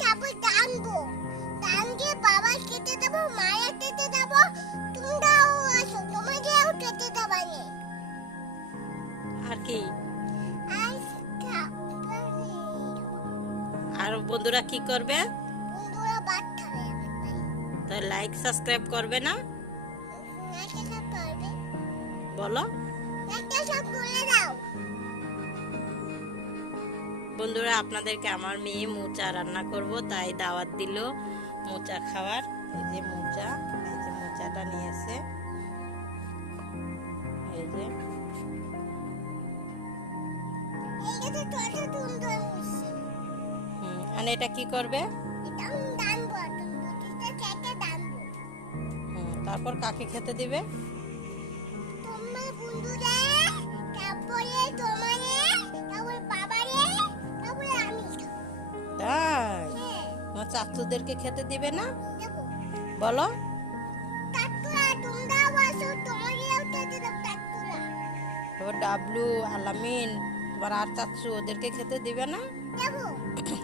তারপর টানবো। টান দিয়ে বাবা খেতে দেবো মায়ের খেতে দেবো তোমরাও আসো তোমাকেও খেতে দেবা আর কি? আর বন্ধুরা কি করবে? তো লাইক সাবস্ক্রাইব করবে না? বলো। লাইক সাবস্ক্রাইব করে দাও। বন্ধুরা আপনাদেরকে আমার মেয়ে মোচা রান্না করব তাই দাওয়াত দিল মোচা খাওয়ার। এই যে মোচা এই যে মোচাটা নিয়েছে। এই যে। আর এটা কি করবে? তারপর কাকে খেতে দিবে? তোমার বন্ধুরে তারপরে তোমারে তারপরে চাচুদেরকে খেতে দিবে না? বলো। ডাবলু আলামিন তোমার আর চাচু ওদেরকে খেতে দিবে না?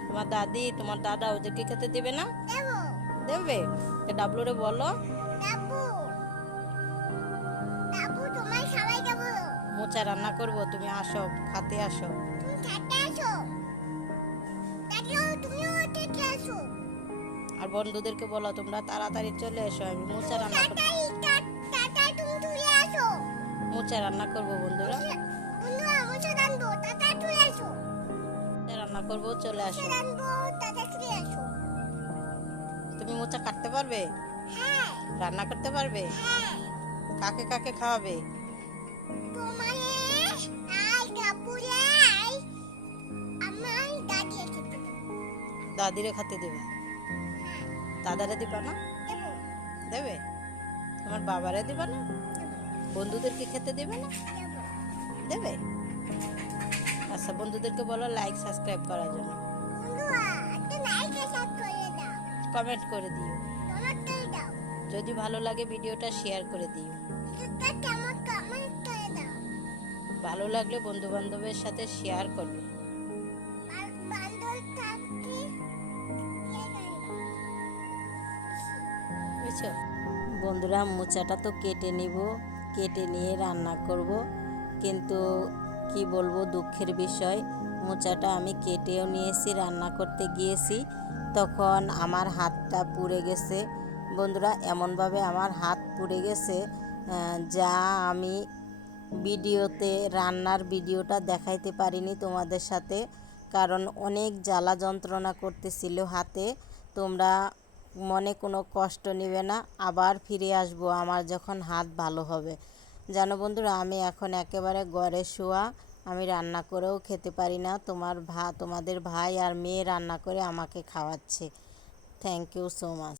তোমার দাদি তোমার দাদা ওদেরকে খেতে দিবে না? দেবো? তো ডাবলুরে বলো। মোচা রান্না করব তুমি আসো খেতে আসো। আর বন্ধুদেরকে বলো তোমরা তাড়াতাড়ি চলে এসো আমি মোচা রান্না করব। মোচা রান্না করব বন্ধুরা। রান্না করব চলে আসো। তুমি মোচা কাটতে পারবে? হ্যাঁ। রান্না করতে পারবে? হ্যাঁ। কাকে কাকে খাওয়াবে? দাদিরে খাতে দেবে। দাদারে দিবা না? দেবে। তোমার বাবারে দিবা না? বন্ধুদেরকে খেতে দেবে না? দেবে। আচ্ছা বন্ধুদেরকে বলো লাইক সাবস্ক্রাইব করার জন্য। কমেন্ট করে দিও। যদি ভালো লাগে ভিডিওটা শেয়ার করে দাও। ভালো লাগলে বন্ধু বান্ধবের সাথে শেয়ার করবে। বুঝছ বন্ধুরা, মোচাটা তো কেটে নিব, কেটে নিয়ে রান্না করব। কিন্তু কি বলব, দুঃখের বিষয়, মোচাটা আমি কেটেও নিয়েছি, রান্না করতে গিয়েছি। তখন আমার হাতটা পুড়ে গেছে। বন্ধুরা, এমনভাবে আমার হাত পুড়ে গেছে যা আমি ভিডিওতে, রান্নার ভিডিওটা দেখাইতে পারিনি তোমাদের সাথে। কারণ অনেক জ্বালা যন্ত্রণা করতেছিল হাতে। তোমরা মনে কোনো কষ্ট নেবে না, আবার ফিরে আসব। আমার যখন হাত ভালো হবে। জানো বন্ধুরা, আমি এখন একেবারে গড়ে শোয়া। আমি রান্না করেও খেতে পারি না। তোমার ভা, তোমাদের ভাই আর মেয়ে রান্না করে আমাকে খাওয়াচ্ছে। Thank you so much